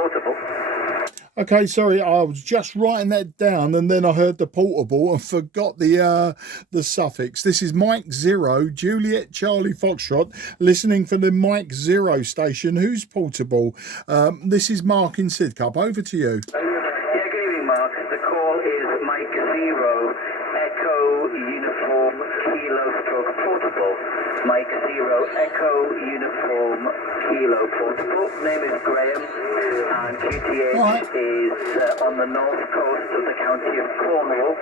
portable. Okay, sorry, I was just writing that down and then I heard the portable and forgot the suffix. This is Mike 0, Juliet Charlie Foxtrot, listening for the Mike 0 station. Who's portable? This is Mark in Sidcup. Over to you. Yeah, good evening, Mark. The call is Mike 0, Echo Uniform Kilo Stroke Portable. Mike 0, Echo Uniform Kilo Portable. Name is Graham, and QTH is on the north coast of the county of Cornwall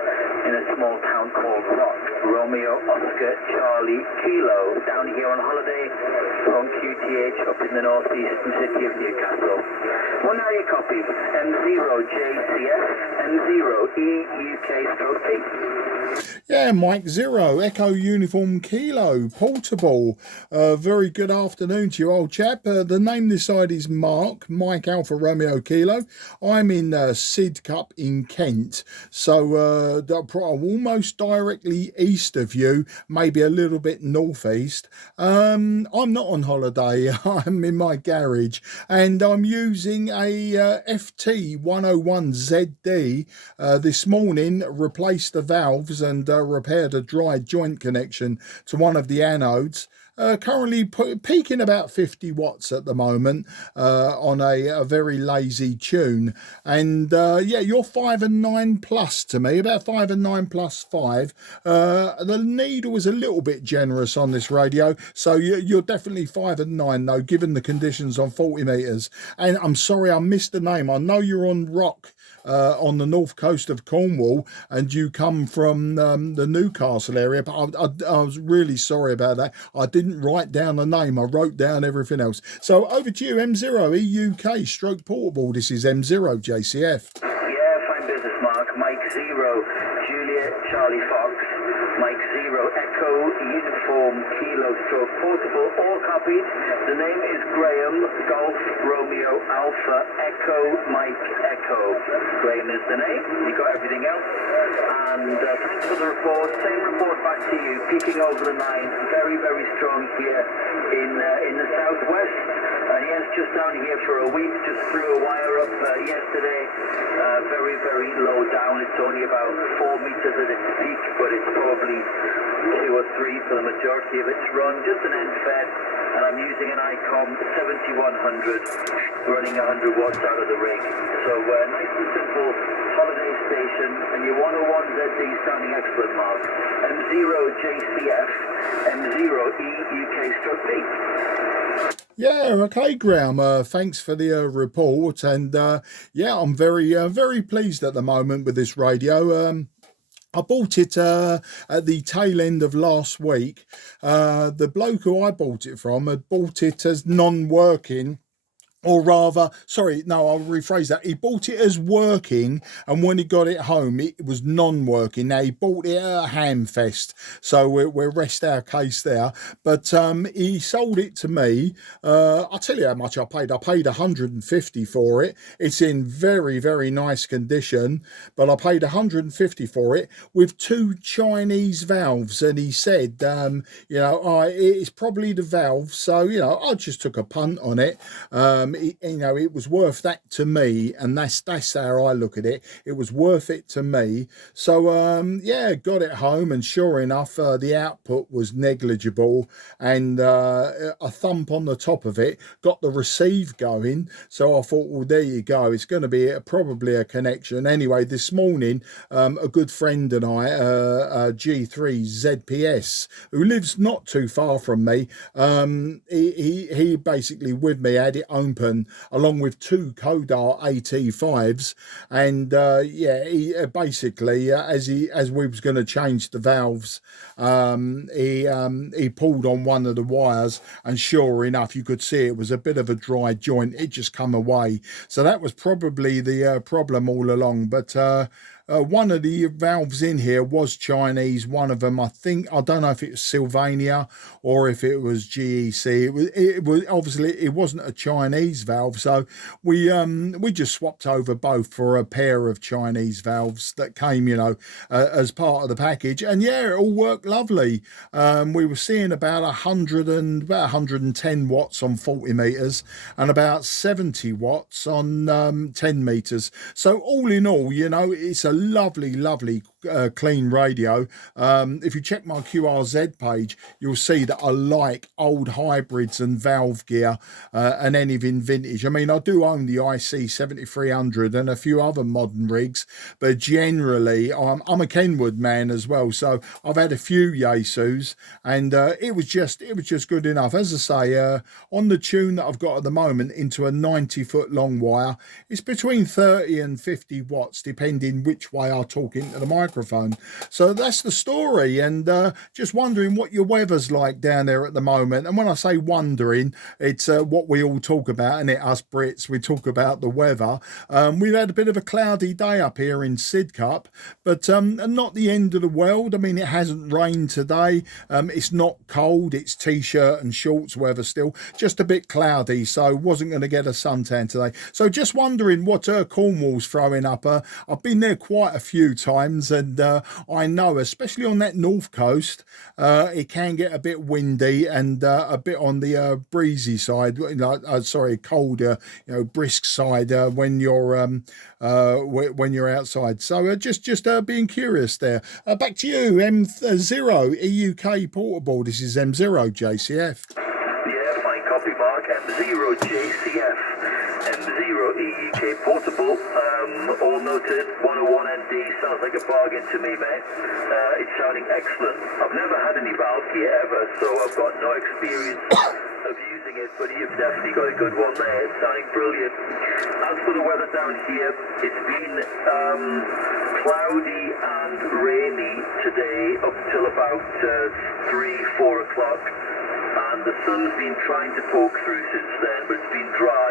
in a small town called Rock. Romeo Oscar Charlie Kilo, down here on holiday from QTH up in the northeastern city of Newcastle. One area copy, M0JCF, M0EUK-T. Yeah, Mike 0, Echo Uniform Kilo, portable. Very good afternoon to you, old chap. The name this side is Mark, Mike Alpha Romeo Kilo. I'm in Sidcup in Kent, so almost directly east of you, maybe a little bit northeast. I'm not on holiday. I'm in my garage, and I'm using a FT-101ZD. This morning, replaced the valves and repaired a dry joint connection to one of the anodes. Currently peaking about 50 watts at the moment on a very lazy tune. And yeah, you're 5 and 9 plus to me, about 5 and 9 plus 5. The needle was a little bit generous on this radio, so you're definitely 5 and 9 though, given the conditions on 40 meters. And I'm sorry I missed the name. I know you're on Rock. On the north coast of Cornwall, and you come from the Newcastle area, but I was really sorry about that. I didn't write down the name, I wrote down everything else. So over to you, M0 EUK stroke portable. This is M0 JCF. Yeah, fine business, Mark. Mike 0, Juliet Charlie Fox, Mike 0, Echo Uniform Kilo stroke portable, all copied. The name is Graham, Golf Romeo Alpha Echo Mike Echo. Graham is the name. You got everything else. And thanks for the report. Same report back to you. Peaking over the 9. Very, very strong here in the southwest. Yes, just down here for a week. Just threw a wire up yesterday. Very, very low down. It's only about 4 meters at its peak, but it's probably 2 or 3 for the majority of its run. Just an end fed. And I'm using an ICOM 7100, running 100 watts out of the rig. So nice and simple holiday station, and your 101ZD sounding excellent, Mark. M0JCF, M0EUK-P. Yeah, okay, Graham. Thanks for the report, and yeah, I'm very pleased at the moment with this radio. I bought it at the tail end of last week. The bloke who I bought it from had bought it as non-working. Or rather, sorry, no, I'll rephrase that. He bought it as working, and when he got it home, it was non-working. Now, he bought it at a Hamfest, so we'll rest our case there. But he sold it to me. I'll tell you how much I paid. I paid 150 for it. It's in very, very nice condition, but I paid 150 for it with 2 Chinese valves. And he said, you know, it's probably the valve. So, you know, I just took a punt on it. You know, it was worth that to me, and that's how I look at it. It was worth it to me. So yeah, got it home, and sure enough, the output was negligible, and a thump on the top of it got the receive going. So I thought, well, there you go. It's going to be probably a connection. Anyway, this morning, a good friend and I, G3ZPS, who lives not too far from me, he basically with me had it open along with 2 Kodar AT5s, and yeah, he basically as we was going to change the valves, he pulled on one of the wires, and sure enough, you could see it was a bit of a dry joint. It just come away. So that was probably the problem all along. But one of the valves in here was Chinese. One of them, I think, I don't know if it was Sylvania or if it was GEC. It was obviously it wasn't a Chinese valve, so we just swapped over both for a pair of Chinese valves that came, as part of the package. And yeah, it all worked lovely. We were seeing about 110 watts on 40 meters and about 70 watts on 10 meters. So all in all, it's a lovely clean radio. If you check my QRZ page, you'll see that I like old hybrids and valve gear and anything vintage. I mean, I do own the IC 7300 and a few other modern rigs, but generally I'm a Kenwood man as well, so I've had a few Yaesus, and it was just good enough. As I say, on the tune that I've got at the moment into a 90-foot long wire, it's between 30 and 50 watts depending which way I talk into the microphone. So that's the story, and just wondering what your weather's like down there at the moment. And when I say wondering, it's what we all talk about, and us Brits, we talk about the weather. We've had a bit of a cloudy day up here in Sidcup, but not the end of the world. I mean, it hasn't rained today. It's not cold. It's t-shirt and shorts weather still, just a bit cloudy, so wasn't going to get a suntan today. So just wondering what Cornwall's throwing up. I've been there quite a few times, and I know, especially on that north coast, it can get a bit windy and a bit on the breezy side, colder, brisk side when you're outside. So just being curious there. Back to you, M0 EUK portable. This is M0 JCF. Yeah, fine copy, Mark. M0 JCF, M0 EUK portable. All noted, 101ND. Sounds like a bargain to me, mate. It's sounding excellent. I've never had any valve gear ever, so I've got no experience of using it, but you've definitely got a good one there. It's sounding brilliant. As for the weather down here, it's been cloudy and rainy today up till about 3-4 o'clock, and the sun's been trying to poke through since then, but it's been dry,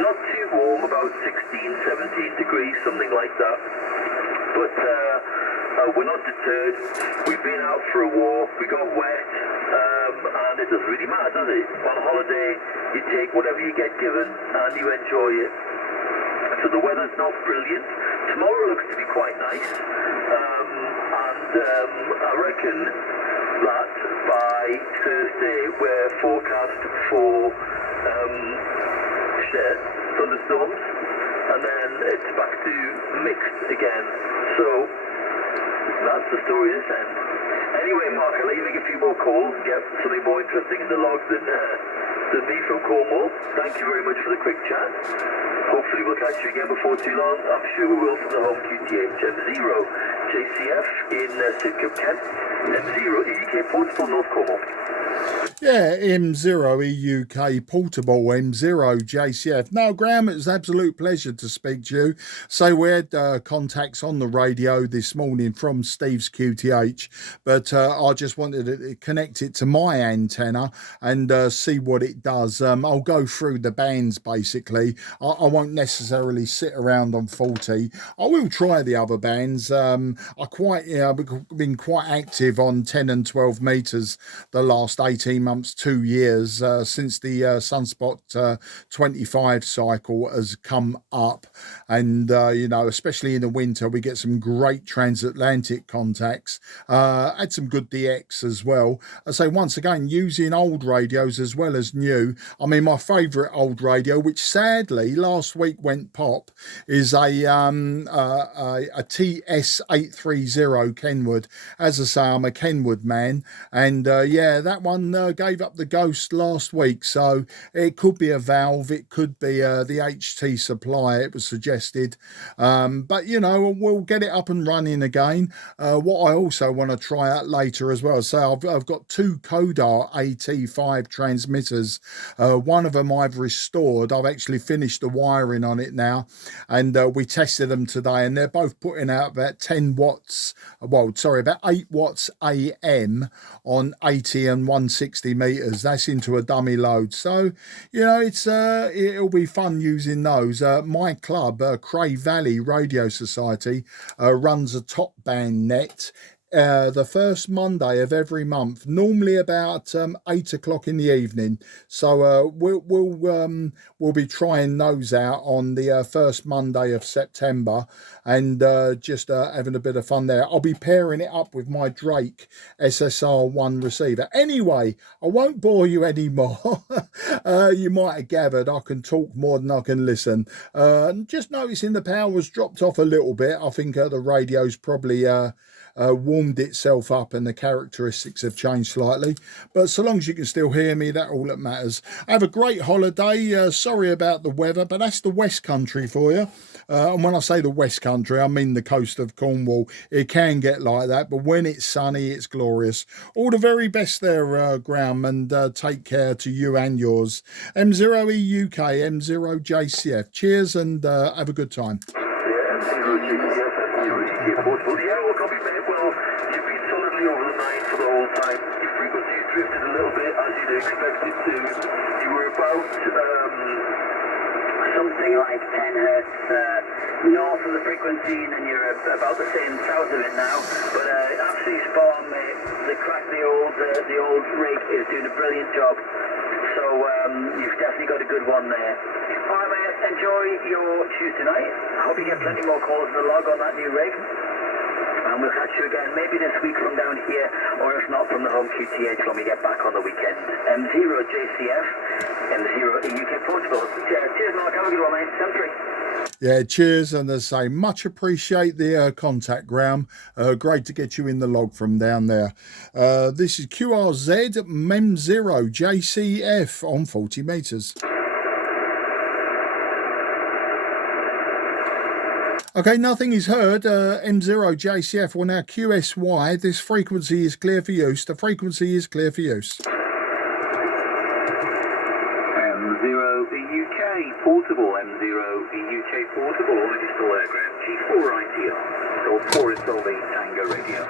not too warm, about 16-17 degrees, something like that. But we're not deterred. We've been out for a walk, we got wet, and it doesn't really matter, does it? On holiday, you take whatever you get given and you enjoy it. So the weather's not brilliant. Tomorrow looks to be quite nice, and I reckon that by Thursday we're forecast for thunderstorms, and then it's back to mixed again. So that's the story this end. Anyway, Mark, I'll let you make a few more calls, get something more interesting in the log than me from Cornwall. Thank you very much for the quick chat. Hopefully we'll catch you again before too long. I'm sure we will from the home QTH. M0 JCF in Sidcup, Kent. M0 EUK portable, North Cornwall. Yeah, M0 EUK portable, M0 JCF. No, Graham, it was an absolute pleasure to speak to you. So we had contacts on the radio this morning from Steve's QTH, but I just wanted to connect it to my antenna and see what it does. I'll go through the bands basically. I won't necessarily sit around on 40. I will try the other bands. I've been quite active on 10 and 12 meters the last 18 months, 2 years, since the Sunspot 25 cycle has come up. And, especially in the winter, we get some great transatlantic contacts. Had some good DX as well. I say, once again, using old radios as well as new. I mean, my favourite old radio, which sadly last week went pop, is a TS830 Kenwood. As I say, I'm a Kenwood man, and that one gave up the ghost last week. So it could be a valve, it could be the HT supply, it was suggested, but we'll get it up and running again. What I also want to try out later as well, so I've got two Kodar AT5 transmitters. One of them I've restored. I've actually finished the wiring on it now, and we tested them today, and they're both putting out about 10 watts, well, sorry, about 8 watts AM on 80 and 160 meters. That's into a dummy load. So, you know, it'll be fun using those. My club, Cray Valley Radio Society, runs a top band net the first Monday of every month, normally about 8 o'clock in the evening. So we'll be trying those out on the first Monday of September, and just having a bit of fun there. I'll be pairing it up with my Drake SSR1 receiver. Anyway, I won't bore you anymore. You might have gathered I can talk more than I can listen. Just noticing the power's dropped off a little bit. I think the radio's probably warmed itself up and the characteristics have changed slightly, but so long as you can still hear me, that's all that matters. Have a great holiday. Sorry about the weather, but that's the West Country for you. And when I say the West Country, I mean the coast of Cornwall. It can get like that, but when it's sunny, it's glorious. All the very best there, Graham, and take care to you and yours. M0E UK, M0JCF. Cheers, and have a good time. Over the night for the whole time. Your frequency drifted a little bit as you'd expect it to. You were about something like 10 hertz north of the frequency, and then you're about the same south of it now. But absolutely spot on, mate. The old rig is doing a brilliant job. So you've definitely got a good one there. All right, mate. Enjoy your Tuesday night. I hope you get plenty more calls in the log on that new rig. And we'll catch you again maybe this week from down here, or if not from the home QTH when we get back on the weekend. M0JCF, M0 UK Portugal. Cheers, Mark. Have a good one, mate. 73. Yeah, cheers, and as I say, much appreciate the contact, Graham. Great to get you in the log from down there. This is QRZ M0 JCF on 40 meters. Okay, nothing is heard. M0 JCF will now QSY. This frequency is clear for use. The frequency is clear for use. M0 UK Portable, M0 UK Portable. Are you still there, Graham? G4 ITR. Gold 4 is Solvay Tango Radio.